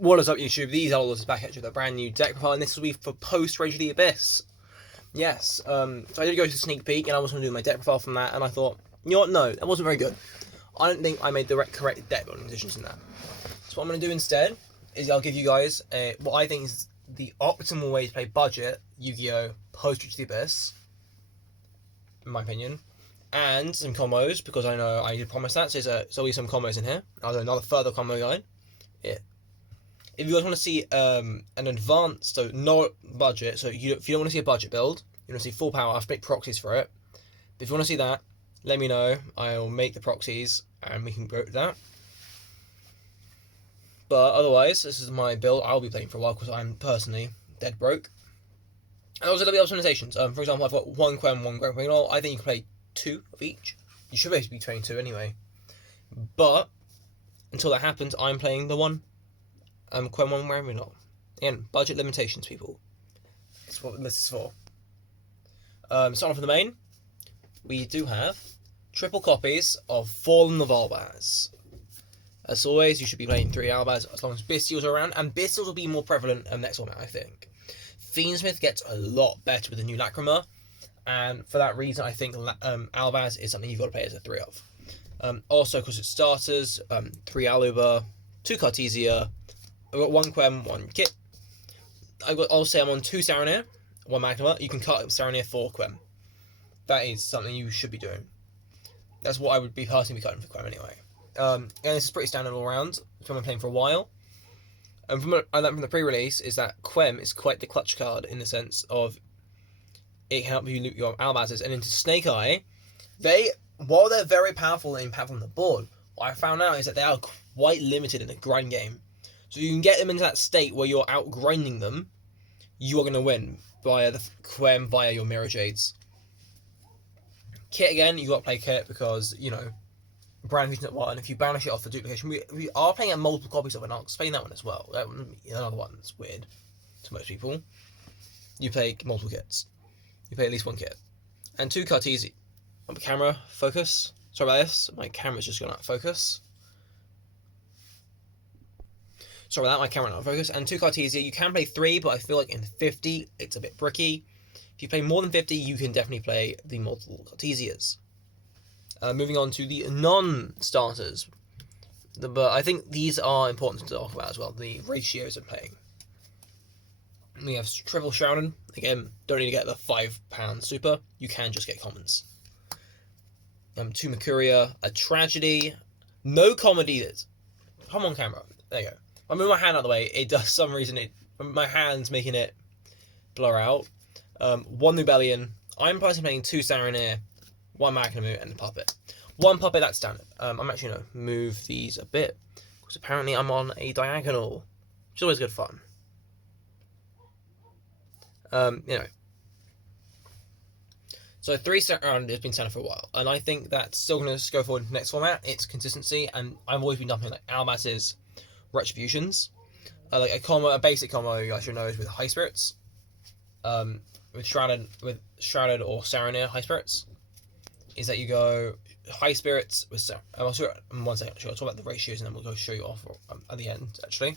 What is up, YouTube? These are Losses back at you with a brand new deck profile, and this will be for post Rage of the Abyss. Yes, so I did go to sneak peek, and I was going to do my deck profile from that, and I thought, you know what, no, that wasn't very good. I don't think I made the correct deck building decisions in that. So what I'm going to do instead is I'll give you guys what I think is the optimal way to play budget Yu-Gi-Oh! Post Rage of the Abyss, in my opinion, and some combos, because I know I did promise that, so there's always some combos in here. I'll do another further combo guide. Yeah. If you guys want to see an advanced, so not budget, so if you don't want to see a budget build, you want to see full power, I've made proxies for it. But if you want to see that, let me know. I'll make the proxies and we can go with that. But otherwise, this is my build I'll be playing for a while because I'm personally dead broke. And also there'll be optimizations. For example, I've got one Quem, one Grand Criminal. I think you can play 2 of each. You should basically be playing 2 anyway. But until that happens, I'm playing the one. Quem 1 Grand Criminal. Again, budget limitations, people. That's what this is for. Starting off with the main, we do have triple copies of Fallen of Albaz. As always, you should be playing 3 Albaz as long as Bystials are around, and Bystials will be more prevalent in the next format, I think. Fiendsmith gets a lot better with the new Lacrima, and for that reason, I think Albaz is something you've got to play as a 3 of. Also, because it's starters, 3 Aluber, 2 Cartesia, I've got 1 Quem, 1 Kit. I'll say I'm on 2 Saronir, 1 Magma. You can cut Saronir for Quem. That is something you should be doing. That's what I would be personally cutting for Quem anyway. And this is pretty standard all around. It's been playing for a while. And from what I learned from the pre-release is that Quem is quite the clutch card in the sense of it can help you loot your Albazes. And into Snake Eye, while they're very powerful and impactful on the board, what I found out is that they are quite limited in the grind game. So you can get them into that state where you're out grinding them, you are going to win via the Quem, via your Mirror Jades. Kit again, you got to play Kit because, you know, brand fusion at 1, if you banish it off the duplication, we are playing at multiple copies of it, and I'll explain that one as well. Another one that's weird to most people. You play multiple kits. You play at least 1 kit. And 2 Cartesia. On the camera, focus. Sorry about this, my camera's just gone out of focus. Sorry about that, my camera not focus. And 2 Cartesia, you can play 3, but I feel like in 50, it's a bit bricky. If you play more than 50, you can definitely play the multiple Cartesias. Moving on to the non-starters. But I think these are important to talk about as well, the ratios of playing. We have Triple Shrouded. Again, don't need to get the £5 super. You can just get commons. 2 Mercuria, a Tragedy, no comedy. Come on camera. There you go. I move my hand out of the way. It does some reason. My hand's making it blur out. 1 Nubellion. I'm personally playing 2 Saronir, 1 Magnemute, and a Puppet. 1 Puppet, that's standard. I'm actually going to move these a bit, because apparently I'm on a diagonal, which is always good fun. You know. So 3 Saronir has been standard for a while, and I think that's still going to go forward into the next format. It's consistency, and I've always been dumping like Albaz's Retributions. Like a basic combo you guys should know is with High Spirits. With Shrouded or Saronir High Spirits, is that you go High Spirits with I'll show you in 1 second. I'll talk about the ratios and then we'll go show you off at the end actually.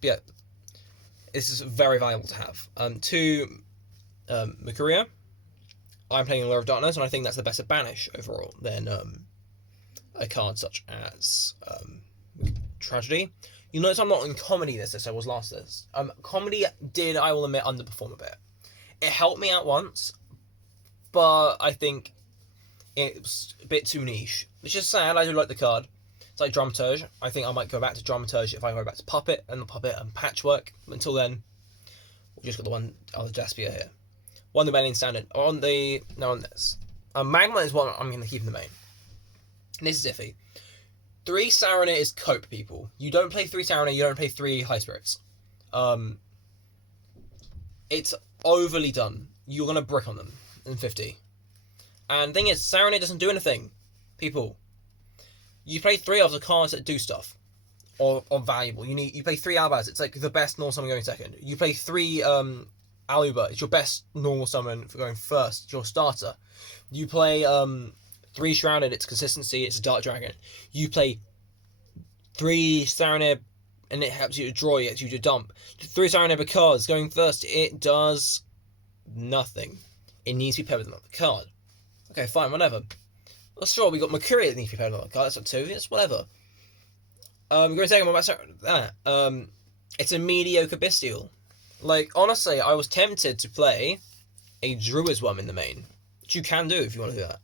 But yeah, this is very valuable to have. 2 Mercuria. I'm playing Lure of Darkness, and I think that's the best at Banish overall than a card such as Tragedy. You notice I'm not in comedy this as I was last this. Comedy did, I will admit, underperform a bit. It helped me out once, but I think it's a bit too niche. It's just sad, I do like the card. It's like Dramaturge. I think I might go back to Dramaturge if I go back to Puppet and the Puppet and Patchwork. Until then, we've just got the one other Jaspier here. 1 Nubellion standard. On this. Magma is one I'm going to keep in the main. And this is iffy. 3 Saronir is cope, people. You don't play 3 Saronir, you don't play 3 High Spirits. It's overly done. You're going to brick on them in 50. And the thing is, Saronir doesn't do anything. People. You play 3 of the cards that do stuff. Or valuable. You play 3 Albaz. It's like the best normal summon going second. You play 3 Aluber. It's your best normal summon for going first. It's your starter. You play 3 Shrouded. It's consistency. It's a Dark Dragon. You play 3 Saronir and it helps you to draw, it gets you to dump. 3 Sirenair because going first, it does nothing. It needs to be paired with another card. Okay, fine, whatever. Well, sure, we got Mercury that needs to be paired with another card. That's up 2. It's whatever. Going second, what about that? It's a mediocre Bestial. Like, honestly, I was tempted to play a Druiswurm in the main, which you can do if you want to do that.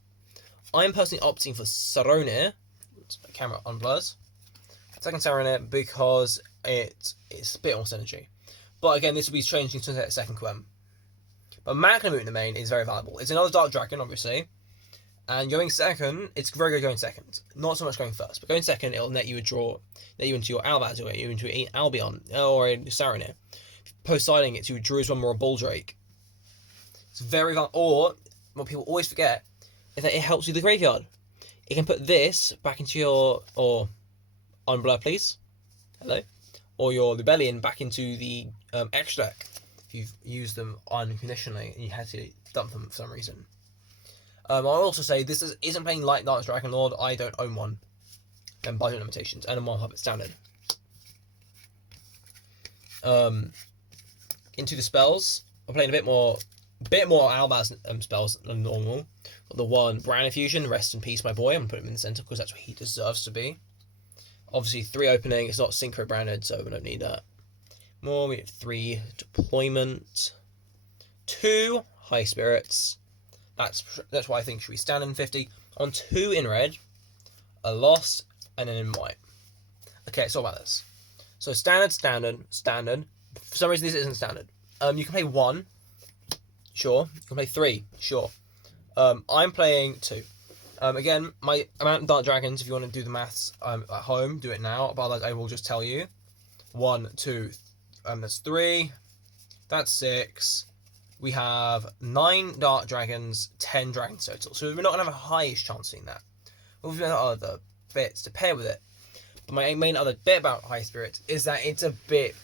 I'm personally opting for Saronir. Camera unblurs. Second Saronir because it's a bit more synergy. But again, this will be changing to second Quem. But Magnemute in the main is very valuable. It's another Dark Dragon, obviously. And going second, it's very good going second. Not so much going first, but going second, it'll net you a draw, net you into your Albaz, or net you into an Albion, or a Saronir. Post-siding it to a Druiswurm or a Boldrake. It's very valuable. Or, what people always forget, is that it helps you with the graveyard. It can put this back into your, or unblur please, hello, or your Lubellion back into the extra deck if you've used them unconditionally and you had to dump them for some reason. I'll also say this isn't playing Light Dark Dragon Lord. I don't own one. And budget limitations and a Mon Puppet standard. Into the spells, I'm playing a bit more Albaz spells than normal. Got the one Brand Infusion, rest in peace, my boy. I'm gonna put him in the center because that's where he deserves to be. Obviously, 3 opening. It's not synchro branded, so we don't need that. More. We have 3 deployment, 2 high spirits. That's why I think should be standard in 50. On 2 in red, a lost, and then in white. Okay, it's all about this. So standard. For some reason, this isn't standard. You can play 1. Sure. You can play 3. Sure. I'm playing 2. Again, my amount of Dark Dragons, if you want to do the maths at home, do it now. But otherwise, I will just tell you. 1, 2, that's 3. That's 6. We have 9 Dark Dragons, 10 Dragons total. So we're not going to have a highest chance seeing that. We've got other bits to pair with it. But my main other bit about High Spirit is that it's a bit...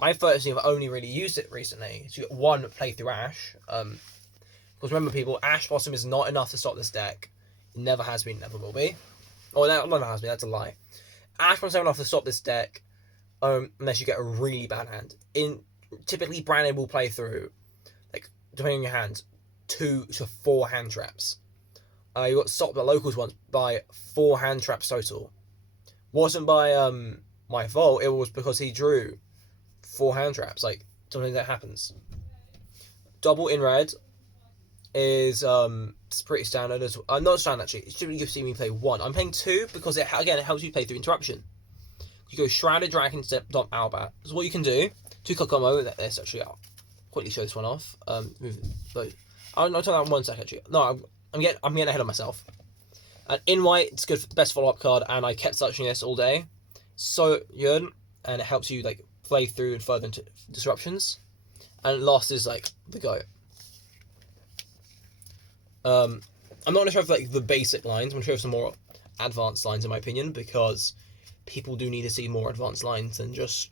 I personally have only really used it recently. So you get 1 playthrough Ash. Because remember people, Ash Blossom is not enough to stop this deck. It never has been, never will be. Or that never has been, that's a lie. Ash Blossom is enough to stop this deck unless you get a really bad hand. Typically, Brandon will play through, like, depending on your hand, 2 to 4 hand traps. You got stopped the locals once by 4 hand traps total. Wasn't by my fault, it was because he drew 4 hand traps. Like, something that happens. Double in red is it's pretty standard as well. Not standard actually. It's typically you see me play 1. I'm playing 2 because it helps you play through interruption. You go Shrouded Dragon, dump Albaz. So what you can do, 2 card combo. Let's actually quickly show this one off. I'll tell that 1 sec actually. No, I'm getting ahead of myself. And in white, it's good for the best follow-up card, and I kept searching this all day. So good, and it helps you like play through and further into disruptions. And lost is like the go. I'm not going to show like the basic lines. I'm going to show some more advanced lines in my opinion, because people do need to see more advanced lines than just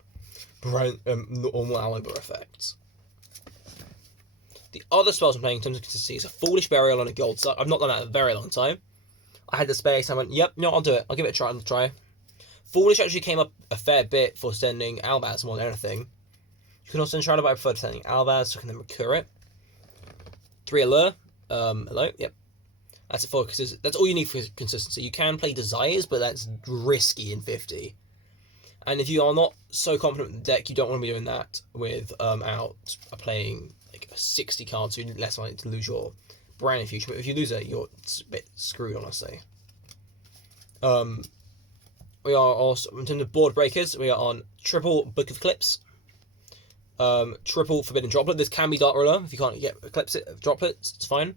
normal Alibur effects. The other spells I'm playing in terms of consistency is a Foolish Burial and a Gold Suck. I've not done that in a very long time. I had the space, I went, yep, no, I'll do it. I'll give it a try. Foolish actually came up a fair bit for sending Albaz more than anything. You can also send Shroud, but I prefer sending Albaz, so I can then recur it. 3 Allure. Hello, yep. That's it for consistency. That's all you need for consistency. You can play Desires, but that's risky in 50. And if you are not so confident with the deck, you don't want to be doing that without playing like 60 cards, so you're less likely to lose your Brand Infusion. But if you lose it, you're a bit screwed, honestly. We are also, in terms of board breakers, we are on triple Book of Eclipse, triple Forbidden Droplet. This can be Dark Ruler. If you can't get Eclipse Droplets, it's fine.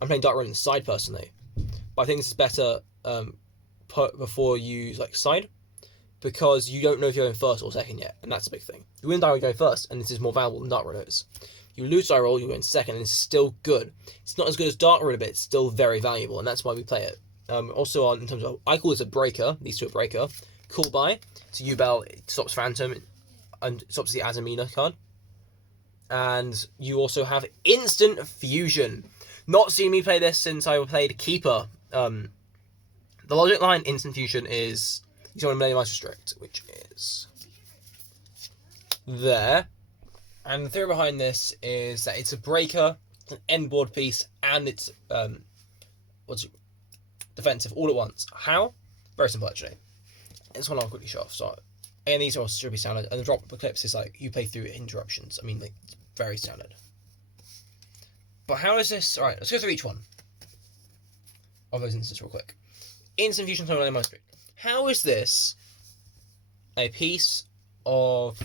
I'm playing Dark Ruler inside personally, but I think this is better put before you like side, because you don't know if you're going first or second yet, and that's a big thing. You win Dark Ruler, go first, and this is more valuable than Dark Ruler is. You lose Dark Ruler, you go in second, and it's still good. It's not as good as Dark Ruler, but it's still very valuable, and that's why we play it. Also, in terms of, I call this a breaker. These two are breaker. Cool buy. So Yubel, it stops Phantom, and it stops the Azamina card. And you also have Instant Fusion. Not seen me play this since I played Keeper. The logic line Instant Fusion is, you want to minimize restrict, which is there. And the theory behind this is that it's a breaker, it's an end board piece, and it's defensive all at once. How? Very simple actually. It's one I'll quickly show off. So, and these are should be standard. And the drop clips is like you play through interruptions. I mean, like, it's very standard. But how is this? All right, let's go through each one of those instances real quick. Instant fusion tunnel in my screen. How is this a piece of?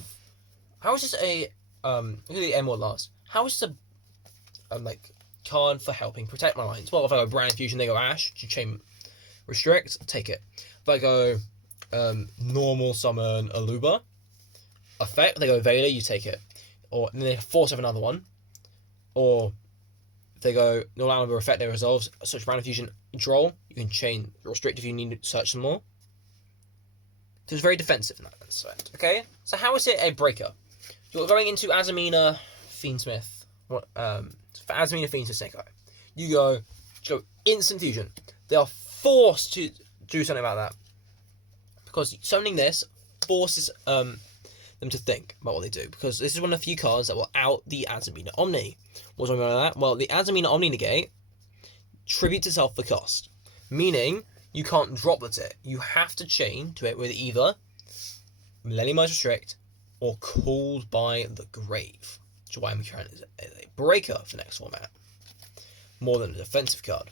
How is this a look at the M word last. How is this a like card for helping protect my lines? Well, if I go Brand Fusion, they go Ash, Chain Restrict, take it. If I go normal summon Aluba, effect, they go Vader, you take it. Or and then they force of another one. Or if they go normal Aluba effect, they resolve, such Brand Fusion Droll, you can Chain Restrict if you need to search some more. So it's very defensive in that aspect. Okay? So how is it a breaker? You're going into Azamina Fiendsmith. For Azamina Fiendsmith Snake Eye. You go instant fusion. They are forced to do something about that. Because summoning this forces them to think about what they do. Because this is one of the few cards that will out the Azamina Omni. What's going on with that? Well, the Azamina Omni Negate tributes itself for cost. Meaning, you can't droplet it. You have to chain to it with either Millennium Eyes Restrict or Called by the Grave. Which is why I'm trying to a breaker for next format. More than a defensive card.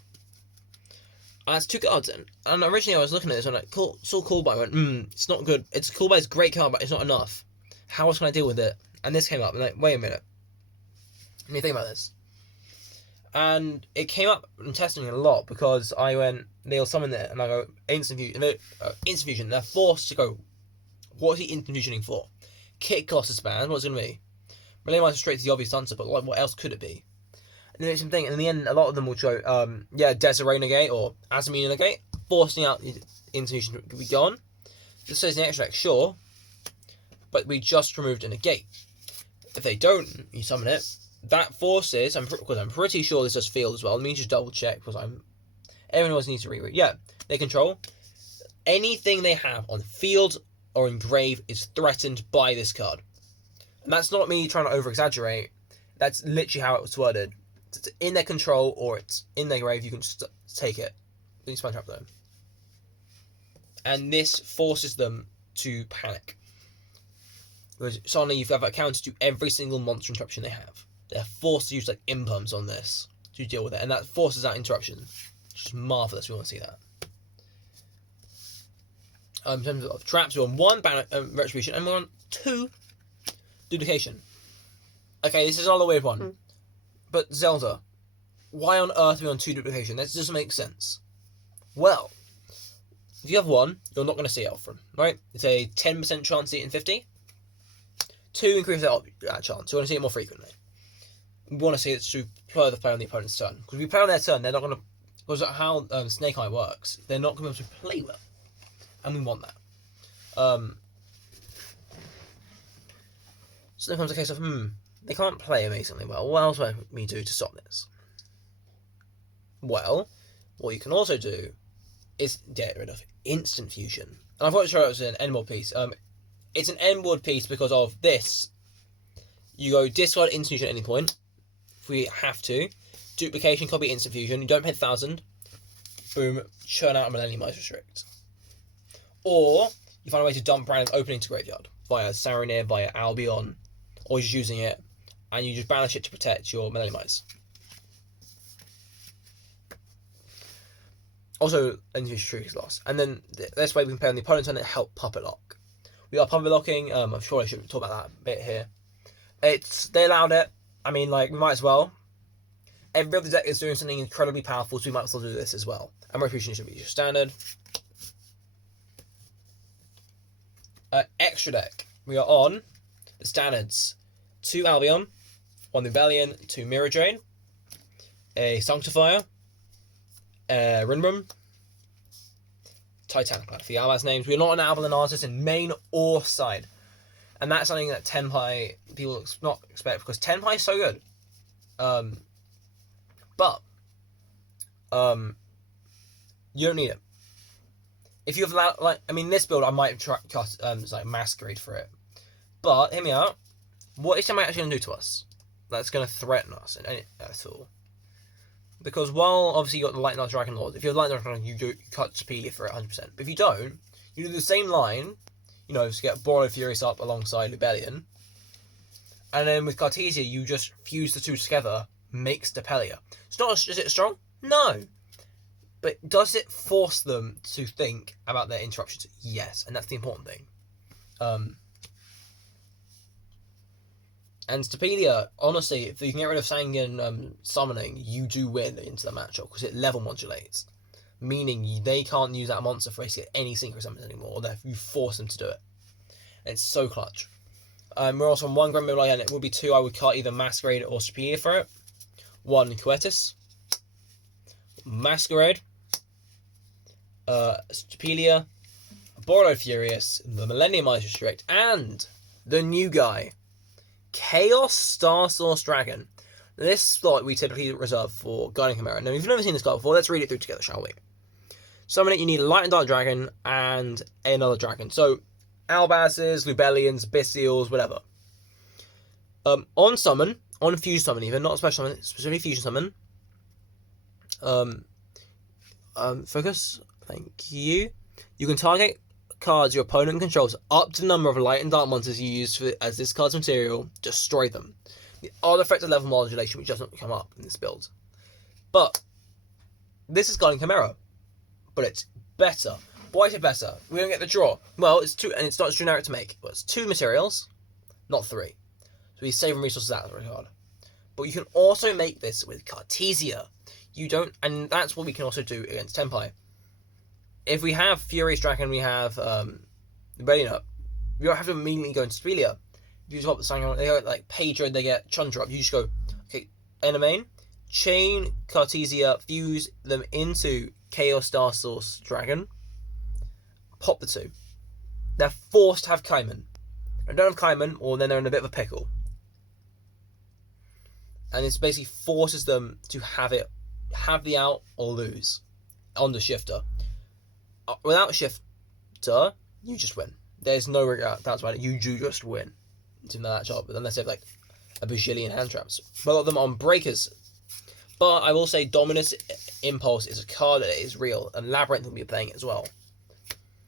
That's two cards in. And originally I was looking at this and I saw Called by, I went, it's not good. It's Called by, it's a great card, but it's not enough. How else can I deal with it? And this came up, and like, wait a minute. Let me think about this. And it came up in testing a lot because I went, they'll summon it, and I go, instant fusion. They're forced to go, what is he instant fusioning for? Kit Colossus Band, what's it going to be? Millennium Eyes Restrict is the obvious answer, but like, what else could it be? And then it's something, and in the end, a lot of them will show, Desiree Negate or Azamina Negate, forcing out the instant fusion to be gone. This says the extra deck, sure, but we just removed a negate. If they don't, you summon it. That forces, because I'm pretty sure this does field as well. Let me just double check because everyone always needs to reread. Yeah, they control anything they have on field or in grave is threatened by this card, and that's not me trying to over exaggerate. That's literally how it was worded. It's in their control or it's in their grave. You can just take it. Please punch up them, and this forces them to panic. Because suddenly you have a counter to every single monster interruption they have. They're forced to use like impulse on this to deal with it, and that forces that interruption. It's just marvelous. We want to see that. In terms of traps, we're on 1 retribution, and we're on 2 duplication. Okay, this is another weird one. But Zelda, why on earth are we on 2 duplication? That doesn't make sense. Well, if you have 1, you're not going to see it often, right? It's a 10% chance to see it in 50. 2 increases that chance. You want to see it more frequently. We want to see it to further play on the opponent's turn. Because if we play on their turn, they're not going to... Because how Snake Eye works, they're not going to be able to play well. And we want that. So then comes the case of, they can't play amazingly well. What else can we do to stop this? Well, what you can also do is get rid of instant fusion. And I've got to show it as an end board piece. It's an end board piece because of this. You go discard instant fusion at any point. If we have to. Duplication, copy instant fusion. You don't pay 1,000. Boom. Churn out a Millennium Eyes Restrict. Or you find a way to dump random opening to graveyard. Via Saronir, via Albion. Or you're just using it. And you just banish it to protect your Millennium Eyes. Also, Instant Fusion is lost. And then this way we can play on the opponent's turn and help puppet lock. We are puppet locking. I'm sure I should talk about that a bit here. They allowed it. I mean, like, we might as well. Every other deck is doing something incredibly powerful, so we might as well do this as well. And Retribution should be your standard. Extra deck. We are on the standards. 2 Albion, 1 Rebellion, 2 Mirror Drain, a Sanctifier, Rinbrum, Titanic Lad. For the Albaz names, we're not an Albalan artist in main or side. And that's something that Tenpai people not expect because Tenpai is so good. But you don't need it. If you have this build, I might try cut like Masquerade for it. But, hear me out, what is somebody actually going to do to us that's going to threaten us at all? Because while, obviously, you got the Lightning Dark Dragon Lord, if you have Lightning Dark Dragon, you cut Stapelia for it 100%. But if you don't, you do the same line, you know, to get Borreload Furious up alongside Lubellion, and then with Cartesia, you just fuse the two together, make Stapelia. It's not, is it strong? No. But does it force them to think about their interruptions? Yes, and that's the important thing. And Stapelia, honestly, if you can get rid of Sanguine summoning, you do win into the matchup, because it level modulates. Meaning they can't use that monster for basically any synchro summons anymore, or you force them to do it. And it's so clutch. We're also on 1 Grand Middle, and it would be 2. I would cut either Masquerade or Stapelia for it. 1 Coetus. Masquerade. Stapelia. Borreload Furious. The Millennium Ice Restrict. And the new guy. Chaos Star Source Dragon. This slot we typically reserve for Guardian Chimera. Now, if you've never seen this card before, let's read it through together, shall we? Summon it, you need a Light and Dark Dragon and another dragon. So, Albazes, Lubellions, Bystials, whatever. On summon, on Fusion Summon even, not special summon, specifically Fusion Summon. Focus. Thank you. You can target cards your opponent controls up to the number of Light and Dark monsters you use as this card's material. Destroy them. The other effect of level modulation, which doesn't come up in this build. But this is Guardian Chimera. But it's better. Why is it better? We don't get the draw. Well, it's 2, and it's not as generic to make. But it's 2 materials, not 3. So we save resources out of the regard. But you can also make this with Cartesia. You don't, and that's what we can also do against Tenpai. If we have Furious Dragon, we have Rebellion up. You don't have to immediately go into Stapelia. If you swap the Sanguine, they go like Pedro, they get Chandra up. You just go, okay, Enemain, chain Cartesia, fuse them into Chaos Star Source Dragon, pop the 2. They're forced to have Kaiman. If they don't have Kaiman, or then they're in a bit of a pickle. And this basically forces them to have the out or lose on the shifter. Without shifter, you just win. There's no doubts about it. You do just win to that job, unless they have like a bajillion hand traps. A lot of them on breakers. But I will say Dominus Impulse is a card that is real, and Labyrinth will be playing it as well.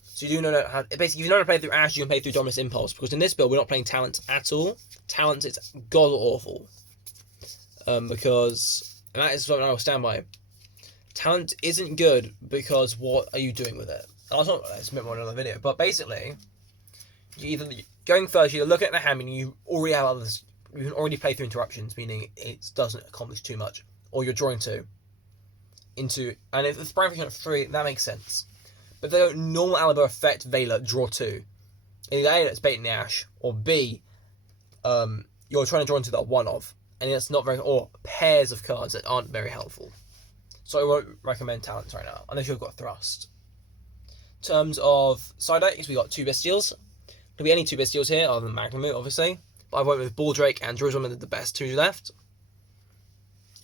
So you do know how, basically, if you know how to play through Ash, you can play through Dominus Impulse, because in this build we're not playing Talents at all. Talents is god awful. Because, and that is something I will stand by. Talent isn't good because what are you doing with it? That's a bit more in another video, but basically, going first, you're looking at the hand, meaning you already have others. You can already play through interruptions, meaning it doesn't accomplish too much, or you're drawing 2 into, and if it's Brian at 3, that makes sense. But if they don't normal Alibi effect Veiler, draw 2. Either A, it's baiting the Ash, or B, you're trying to draw into the one of, and it's not very, or pairs of cards that aren't very helpful. So I won't recommend Talents right now, unless you've got Thrust. In terms of side decks, we got 2 Bystials. There'll be any 2 Bystials here, other than Magnamute, obviously. But I went with Baldrake and Jerusalem are the best 2 left.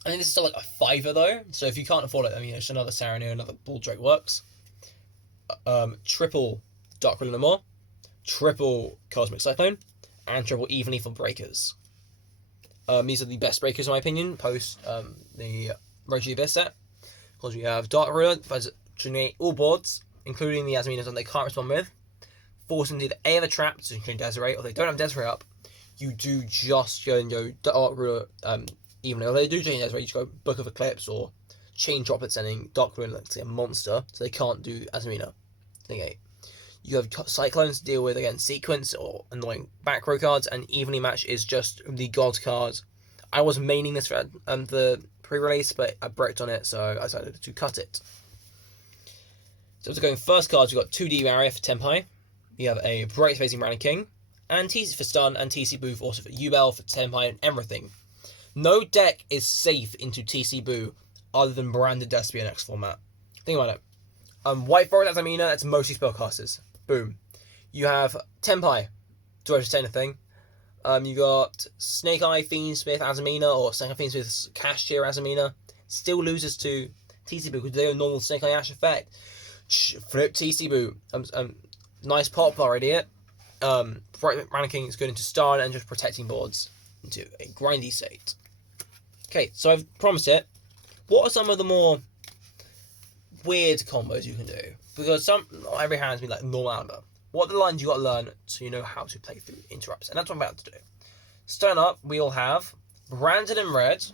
I think this is still like a 5er though, so if you can't afford it, I mean, it's another Saranir, another Baldrake works. Triple Dark Luminor, triple Cosmic Cyclone, and triple Even Lethal Breakers. These are the best breakers in my opinion, post the Road to the Abyss set. Because we have Dark Ruler, that generate all boards, including the Asminas that they can't respond with. Force them to either A have a trap, so including Desiree, or if they don't have Desiree up, you do just go and go Dark Ruler, even though they do change Desiree, you just go Book of Eclipse or Chain Droplet sending Dark Ruler like a monster, so they can't do Asmina. Thing 8. You have Cyclones to deal with, again, Sequence or annoying back row cards, and Evenly Match is just the God card. I was maining this for the pre-release, but I braked on it, so I decided to cut it. So to going first cards, we've got 2D Barrier for Tenpai. You have a Bright Spacing Rally King, and TC for Stun, and TC Boo also for Yubel, for Tenpai, and everything. No deck is safe into TC Boo other than Branded Despia X format. Think about it. White Forest Azamina, that's mostly spellcasters. Boom. You have Tenpai to entertain a thing. You got Snake Eye Fiendsmith Azamina, or Snake Eye Fiendsmith's Cash Tier Azamina. Still loses to TC Boo because they have a normal Snake Eye Ash effect. Flip TC Boo. Nice pop bar, idiot. Ranking is good into stun and just protecting boards into a grindy state. Okay, so I've promised it. What are some of the more weird combos you can do? Because not every hand's been like normal Amber. What are the lines you got to learn so you know how to play through interrupts? And that's what I'm about to do. Starting up, we'll have Branded in red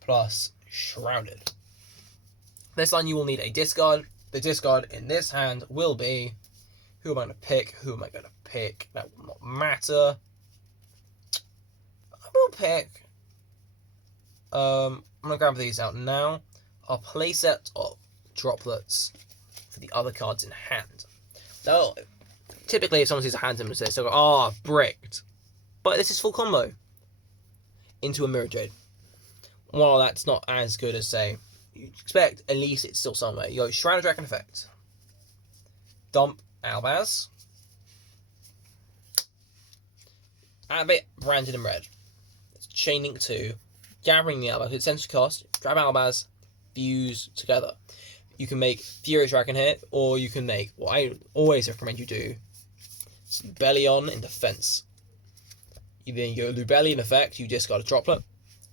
plus Shrouded. This line you will need a discard. The discard in this hand will be... Who am I going to pick? Who am I going to pick? That will not matter. I will pick... I'm going to grab these out now. Our playset of droplets for the other cards in hand. So, typically if someone sees a hand symbol, they'll go, "Ah, bricked." But this is full combo into a Mirror Jade. While that's not as good as, say, you'd expect, at least it's still somewhere. You go Shrouded Dragon effect. Dump Albaz. Activate Branded in red. It's Chain Link 2. Gathering the Albaz. It's Century Cost. Grab Albaz. Fuse together. You can make Furious Dragon hit, or you can make what I always recommend you do. It's Lubellion in defense. You then go Lubellion effect, you discard a droplet,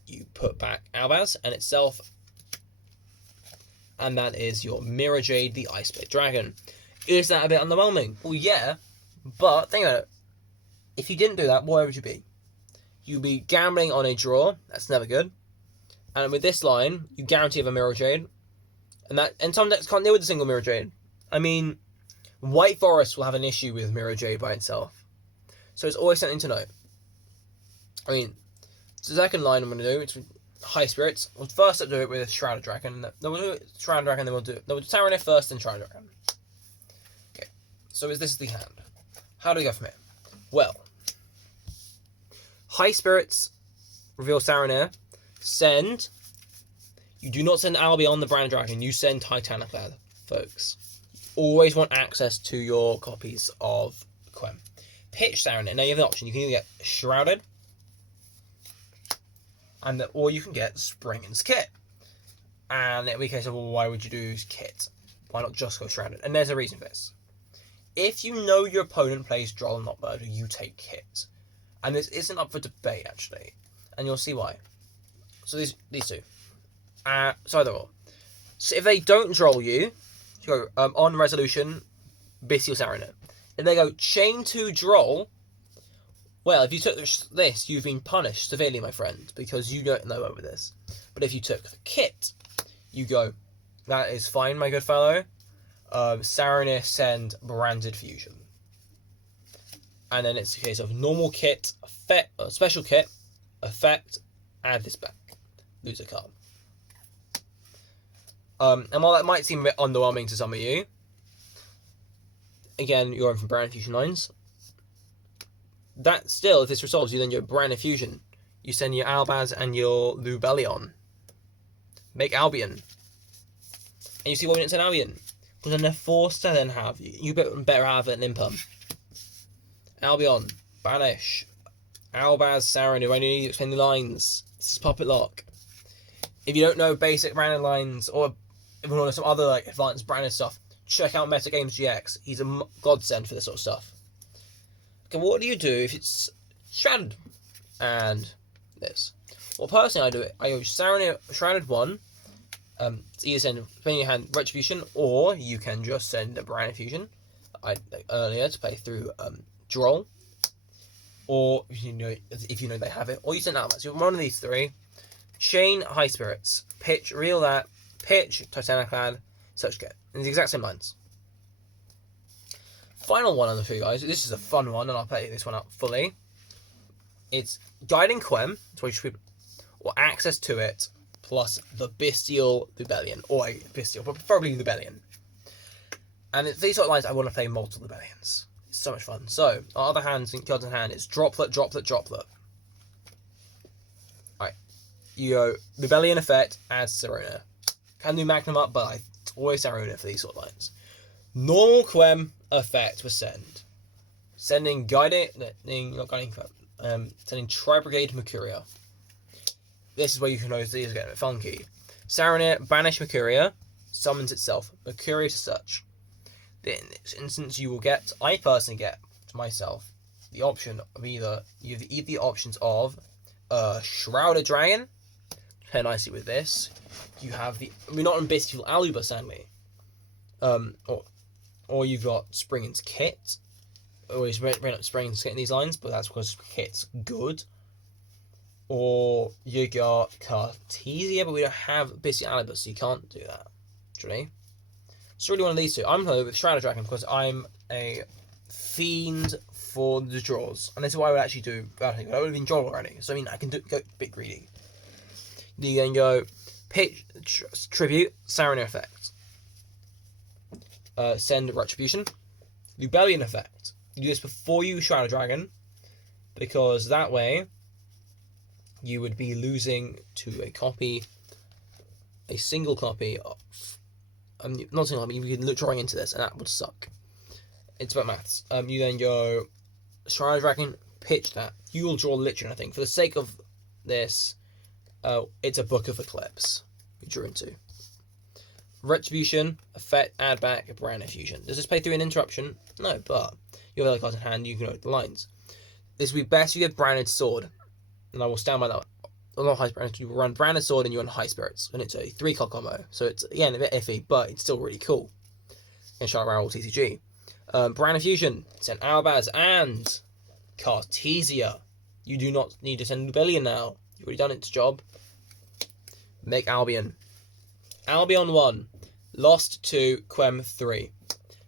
you put back Albaz and itself, and that is your Mirror Jade, the Ice Blade Dragon. Is that a bit underwhelming? Well, yeah, but think about it. If you didn't do that, where would you be? You'd be gambling on a draw, that's never good. And with this line, you guarantee of a Mirror Jade, and some decks can't deal with a single Mirror Jade. I mean, White Forest will have an issue with Mirror Jade by itself. So it's always something to note. I mean, the second line I'm going to do, it's High Spirits. We'll first do it with Shrouded Dragon. Then we'll do Shrouded Dragon, then we'll do Tyranitar first, then Shrouded Dragon. Okay, so this is the hand. How do we go from here? Well, High Spirits, reveal Tyranitar, send... You do not send Albion the Branded Dragon, you send Titaniclad, folks. You always want access to your copies of Quem. Pitch Tyranitar. Now you have an option. You can either get Shrouded, or you can get Springen's Kit. And it'll be a case of, well, why would you do Kit? Why not just go Shrouded? And there's a reason for this. If you know your opponent plays Droll and not Birdo, you take Kit. And this isn't up for debate, actually. And you'll see why. So these two. So either or. So if they don't Droll you go on Resolution, Bystial Tyranitar. If they go Chain 2 Droll, well, if you took this, you've been punished severely, my friend, because you don't know over this. But if you took the Kit, you go, that is fine, my good fellow. Tyranitar send Branded Fusion. And then it's a case of normal Kit, effect, special Kit, effect, add this back. Lose a card. And while that might seem a bit underwhelming to some of you, again, you're in from Branded Fusion lines. That still, if this resolves, you then your Branded Fusion. You send your Albaz and your Lubellion. Make Albion. And you see why we didn't send Albion? Because then they're forced to then have you. You better have an Impum. Albion. Banish. Albaz, Saren, you only need to explain the lines. This is Puppet Lock. If you don't know basic branded lines, or if you want to know some other like advanced branded stuff, check out Metagames GX. He's a godsend for this sort of stuff. Okay, what do you do if it's Shrouded? And this. Well, personally, I do it. I go Shrouded 1. It's either send, depending on your hand, Retribution, or you can just send a Branded Fusion. Earlier to play through Droll. Or if you know they have it, or you send Albaz. So one of these three. Chain High Spirits. Pitch, reel that. Pitch, Titaniclad, such get. And the exact same lines. Final one on the two, guys. This is a fun one, and I'll play this one out fully. It's Guiding Quem, or access to it, plus the Bystial Lubellion, or a Bystial, but preferably Lubellion. And it's these sort of lines I want to play multiple Lubellions. It's so much fun. So, our other cards in hand is Droplet, Droplet, Droplet. Alright. You go Lubellion effect, add Sarona. Can do Magnum up, but it's always Sarona for these sort of lines. Normal Quem effect was send. Sending Guiding, not Guiding Quem, sending Tri-Brigade Mercuria. This is where you can notice these are getting a bit funky. Tyranitar, banish Mercuria, summons itself, Mercuria to search. In this instance, you will get, I personally get to myself, the option of either the options of Shrouded Dragon, pair nicely with this. You have we're not in Bestial Aluber, sadly. Or you've got Springen's Kit. Always bring up Springen's Kit in these lines, but that's because Kit's good. Or you got Cartesia, but we don't have Bestial Aluber, so you can't do that. Actually. It's really one of these two. I'm going with Shrouded Dragon because I'm a fiend for the draws. And this is why I would actually do bad thing. I would have been drawn already. So I mean I can go a bit greedy. You then go pitch tribute, Saronir effect. Send Retribution. Lubellion effect. You do this before you Shroud a Dragon, because that way you would be losing to a single copy of not a single copy, you can look drawing into this and that would suck. It's about maths. You then go Shroud a Dragon, pitch that. You will draw Lichen, I think. For the sake of this, it's a Book of Eclipse you drew into. Retribution, effect, add back, Brand Fusion. Does this play through an interruption? No, but you have other cards in hand, you can note the lines. This would be best if you have Branded Sword, and I will stand by that. Not High Spirits, you run Branded Sword and you run High Spirits, and it's a 3-card combo. So it's, again, a bit iffy, but it's still really cool. In Shark Barrel TCG. Brand Fusion, send Albaz and Cartesia. You do not need to send Lubellion now. You've already done its job. Make Albion. Albion 1. Lost 2. Quem 3.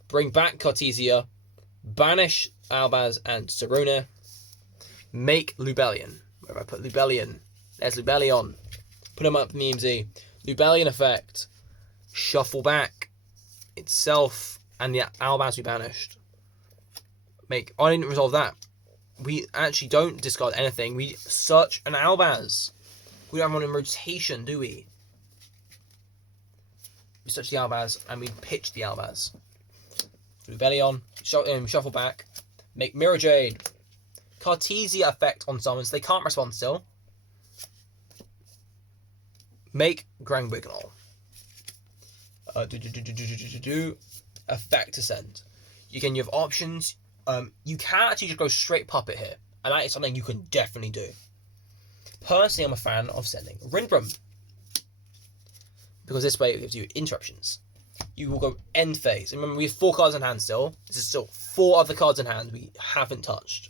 Bring back Cartesia. Banish Albaz and Saronir. Make Lubellion. Where have I put Lubellion? There's Lubellion. Put him up in the EMZ. Lubellion effect. Shuffle back itself and the Albaz we banished. I didn't resolve that. We actually don't discard anything. We search an Albaz. We don't have one in rotation, do we? We search the Albaz and we pitch the Albaz. Lubellion, shuffle back, make Mirror Jade. Cartesia effect on summons. They can't respond still. Make Grand Wignall. Effect to send. You have options. You can actually just go straight puppet here, and that is something you can definitely do. Personally, I'm a fan of sending Rindbrum, because this way it gives you interruptions. You will go end phase. And remember, we have 4 cards in hand still. This is still 4 other cards in hand we haven't touched.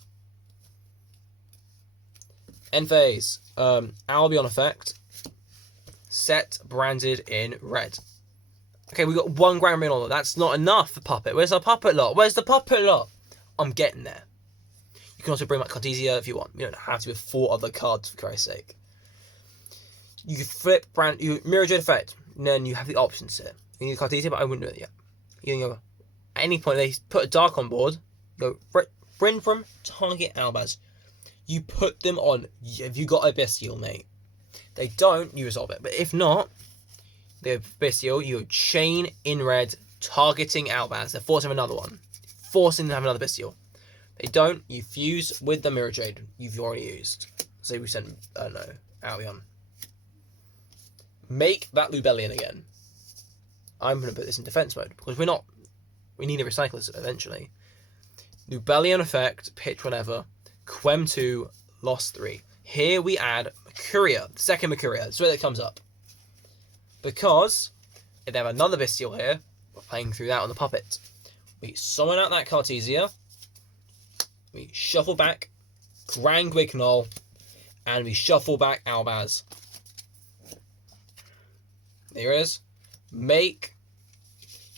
End phase. Albion effect. Set branded in red. Okay, we got 1 Grand Wignall. That's not enough for puppet. Where's our puppet lot? Where's the puppet lot? I'm getting there. You can also bring back Cartesia if you want. You don't have to with 4 other cards, for Christ's sake. You can flip Mirror Jade effect, and then you have the options here. You need Cartesia, but I wouldn't do it yet. You can go, at any point, they put a Dark on board, go, Rindbrum, target Albaz. You put them on. Have you got a Bestial, mate? They don't, you resolve it. But if not, they have Bestial, you chain in red, targeting Albaz. They're forcing another one. Forcing them to have another Bestial. They don't, you fuse with the Mirror Jade you've already used. Say we sent, Albion. Make that Lubellion again. I'm going to put this in defense mode, because we need to recycle this eventually. Lubellion effect, pitch whenever. Quem 2, lost 3. Here we add Mercuria, the second Mercuria. That's where it comes up. Because if they have another Bestial here, we're playing through that on the puppet. We summon out that Cartesia. We shuffle back Grand Wignall. And we shuffle back Albaz. There it is. You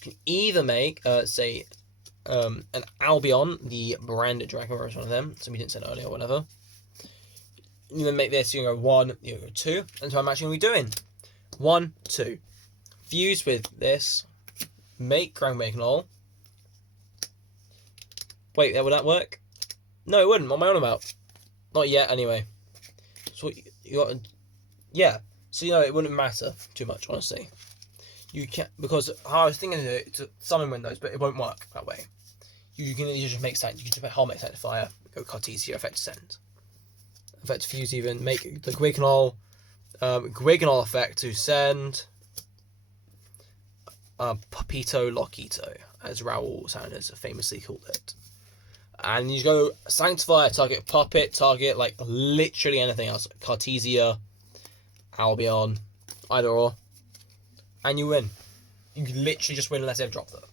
can either make, an Albion, the branded dragon, or one of them, so we didn't send earlier or whatever. You then make this, you go 1, you go 2, and so I'm actually going to be doing 1, 2. Fuse with this, make Grand Wignall. Wait, would that work? No, it wouldn't. What am I on about? Not yet, anyway. So you got, yeah. So it wouldn't matter too much, honestly. You can't, because I was thinking to summon windows, but it won't work that way. You can just make stand. You can just make Helmet Sanctifier, go Cartesia, effect to send, effect to fuse even, make the Wignall effect to send. Papito Loquito, as Raul Sanders famously called it. And you just go Sanctifier, target Puppet, target like literally anything else. Cartesia, Albion, either or. And you win. You literally just win unless they've dropped them.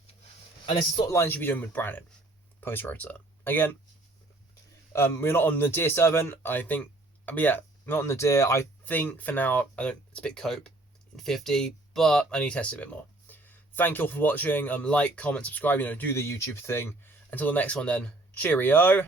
And that's the sort of line you should be doing with Brandon post-Rota. Again, we're not on the Deer 7, I think. But yeah, not on the Deer. I think for now, it's a bit cope in 50, but I need to test it a bit more. Thank you all for watching. Like, comment, subscribe, do the YouTube thing. Until the next one then, cheerio.